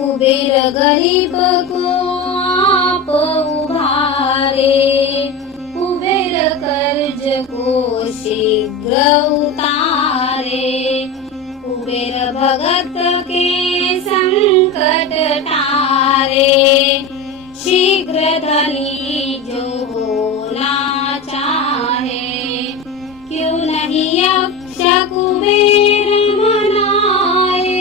कुबेर गरीब को आप उभारे, कुबेर कर्ज को शीघ्र उतारे, कुबेर भगत के संकट टारे, शीघ्र धनी जो होना चाहे, क्यों नहीं यक्ष कुबेर मनाए,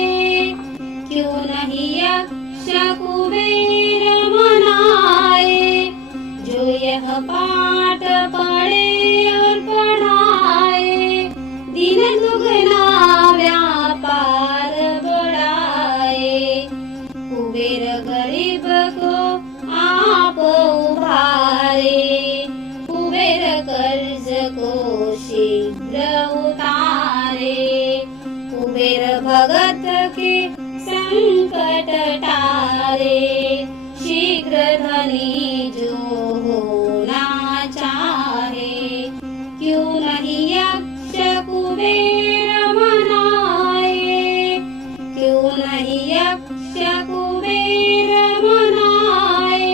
क्यों नहीं यक्ष कुबेर मनाए, जो यह पाठ पढ़े और पढ़ाए, दिन दुगना व्यापार बढ़ाए, कुबेर गरीब को आप उभारे, कुबेर कर्ज को शीघ्र उतारे, कुबेर भगत के संकट टारे, शीघ्र धनी जो होना चाहे, क्यों नहीं यक्ष कुबेर मनाए, क्यों नहीं यक्ष कुबेर मनाए,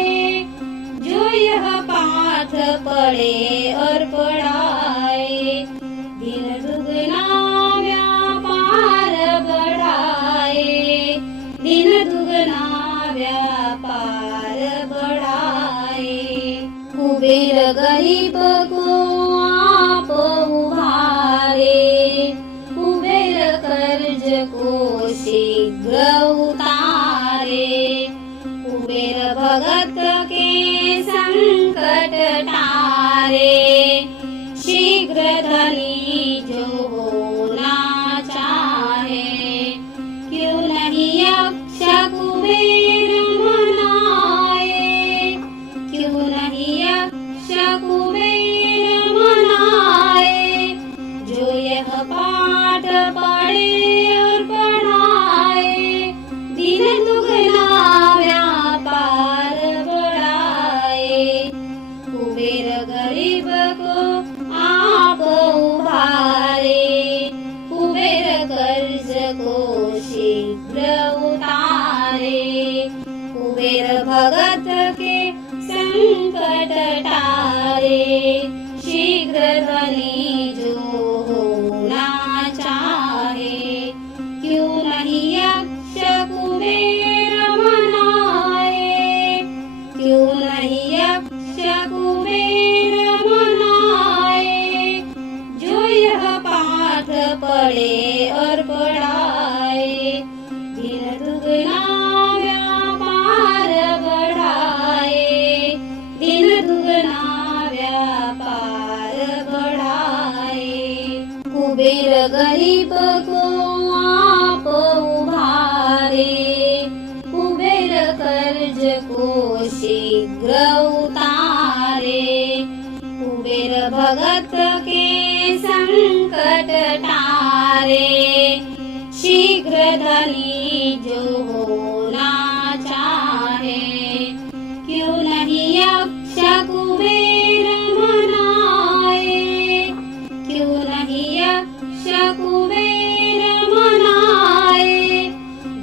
जो यह पाठ पढ़े और पढ़ाए, दिन दुगना व्यापार बढ़ाए, दिन दुगना व्यापार बढ़ाए, कुबेर गरीब को आप उभारे, कुबेर कर्ज को शीघ्र उतारे, कुबेर भगत के संकट टारे, शीघ्र धनी जो होना चाहे, क्यों नहीं यक्ष कुबेर मनाए, क्यों नहीं यक्ष कुबेर मनाए, जो यह पाठ पढ़े और पढ़ाए, दिन दुगना व्यापार बढ़ाए, कुबेर गरीब को आप उभारे, कुबेर कर्ज को शीघ्र उतारे, कुबेर भगत के संकट टारे, शीघ्र धनी जो होना चाहे, क्यों नहीं यक्ष कुबेर मनाए, क्यों नहीं यक्ष कुबेर मनाए, जो यह पाठ पढ़े और पढ़ाए, दिन दुगना व्यापार बढ़ाए, दिन दुगना व्यापार बढ़ाए, कुबेर गरीब को आप उभारे, कुबेर कर्ज को शीघ्र उतारे, कुबेर भगत के संकट टारे, शीघ्र धनी जो होना चाहे, क्यों नहीं यक्ष कुबेर मनाए, क्यों नहीं यक्ष कुबेर मनाए,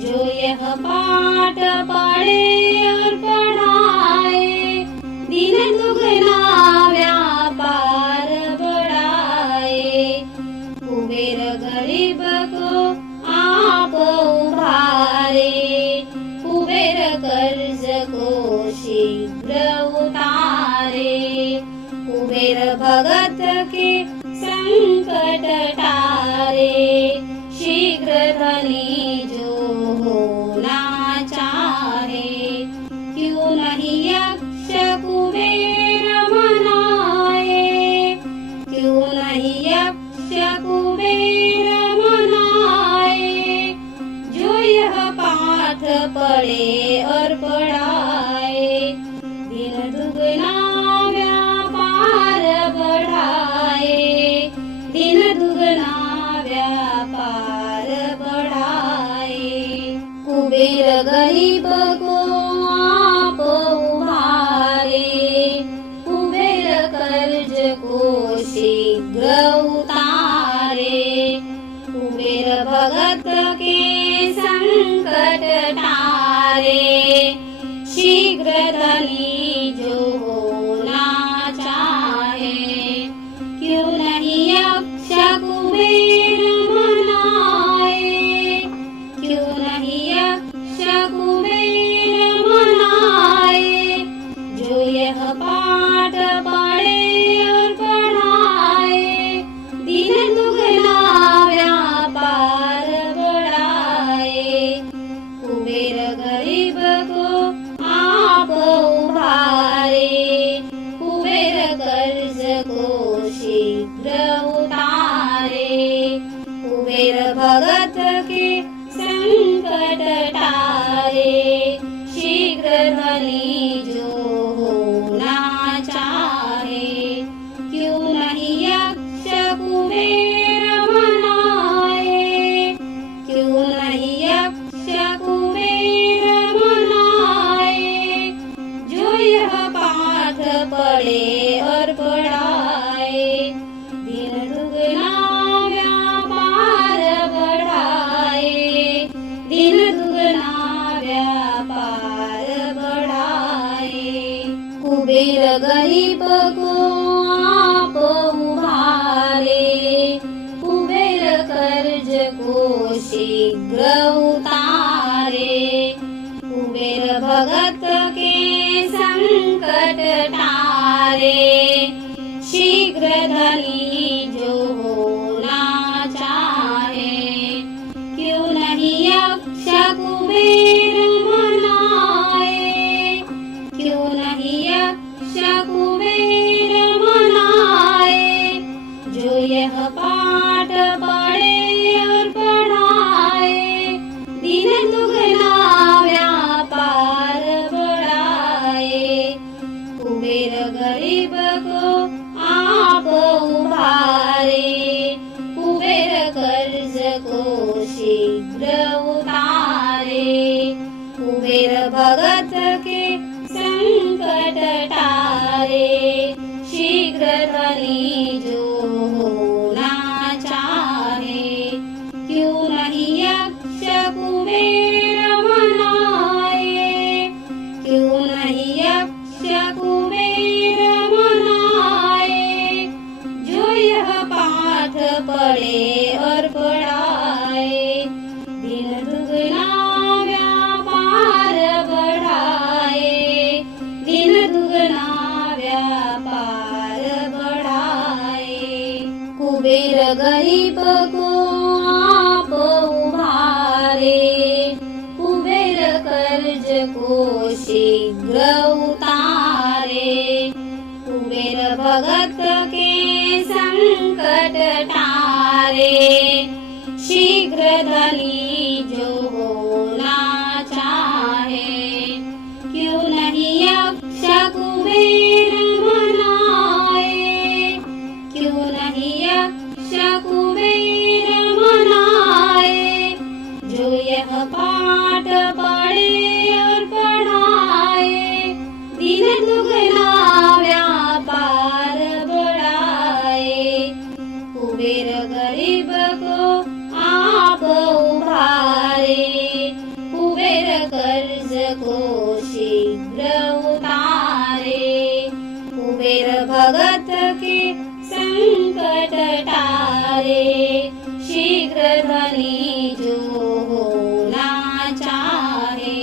जो यह पाठ पढ़े और पढ़ाए, दिन दुगना व्यापार बढ़ाए, कुबेर गरीब को आप उभारे, कुबेर कर्ज को शीघ्र उतारे, कुबेर भगत के संकट टारे, शीघ्र धनी जो होना चाहे, क्यों नहीं यक्ष कुबेर मनाए, क्यों नहीं यक्ष कुबेर मनाए, जो यह पाठ पढ़े और पढ़ाए, दिन दुगना व्यापार बढ़ाए, दिन दुगना व्यापार बढ़ाए, कुबेर गरीब को आप उभारे, कुबेर कर्ज को शीघ्र उतारे, कुबेर भगत के संकट टारे, कुबेर गरीब को आप उभारे, कुबेर कर्ज को शीघ्र उतारे, कुबेर भगत के संकट टारे, शीघ्र धनी जो होना चाहे, क्यों नहीं यक्ष कुबेर मनाए, क्यों नहीं यक्ष कुबेर मनाए, जो यह पाठ पढ़े और पढ़ाए, दिन दुगना व्यापार बढ़ाए, दिन दुगना व्यापार बढ़ाए। कुबेर गरीब को आप उभारे, कुबेर कर्ज को शीघ्र उतारे, कुबेर भगत के संकट टारे, शीघ्र धनी जो होना चाहे, क्यों नहीं यक्ष कुबेर मनाए, क्यों नहीं यक्ष कुबेर मनाए, जो यह पाठ पढ़े और पढ़ाए, दिन दुगना व्यापार बढ़ाए। कुबेर गरीब को आप उभारे, कुबेर कर्ज को शीघ्र उतारे, कुबेर भगत के संकट टारे, शीघ्र धनी जो होना चाहे, क्यों नहीं यक्ष कुबेर मनाए, क्यों नहीं यक्ष कुबेर मनाए, जो यह पाठ पढ़े और पढ़ाए, दिन दुगना व्यापार बढ़ाए, दिन दुगना व्यापार बढ़ाए। कुबेर गरीब को आप उभारे, कुबेर कर्ज को शीघ्र उतारे, कुबेर भगत के संकट टारे, शीघ्र धनी जो होना चाहे, क्यों नहीं यक्ष कुबेर मनाए, क्यों नहीं यक्ष कुबेर मनाए, जो यह पाठ पढ़े और पढ़ाए, दिन दुगना व्यापार बढ़ाए। कुबेर गरीब को आप उभारे, कुबेर कर्ज को शीघ्र उतारे, कुबेर भगत के संकट टारे, शीघ्र धनी जो होना चाहे,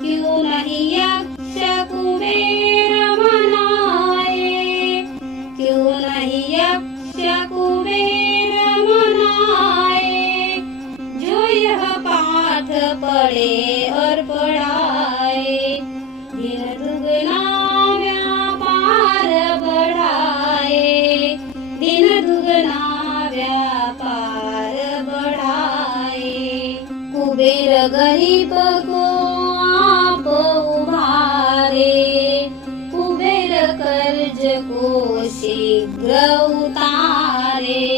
क्यों नहीं यक्ष कुबेर मनाए, क्यों नहीं यक्ष कुबेर मनाए, जो यह पाठ पढ़े और पढ़ाए, दिन दुगना व्यापार बढ़ाए, दिन दुगना व्यापार बढ़ाए। कुबेर गरीब को आप उभारे, कुबेर कर्ज को शीघ्र उतारे,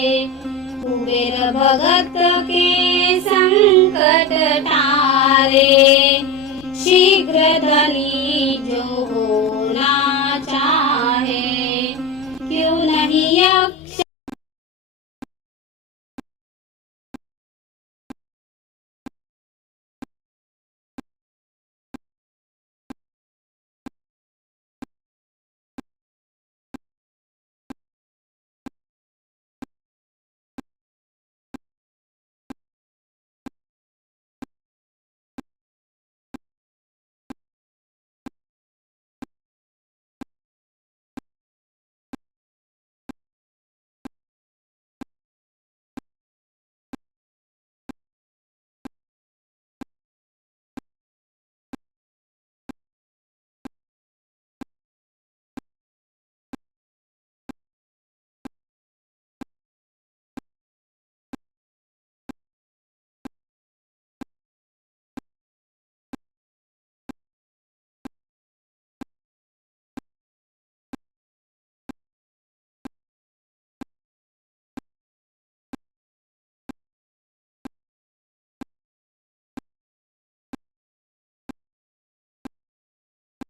कुबेर भगत के संकट टारे, शीघ्र धनी जो होना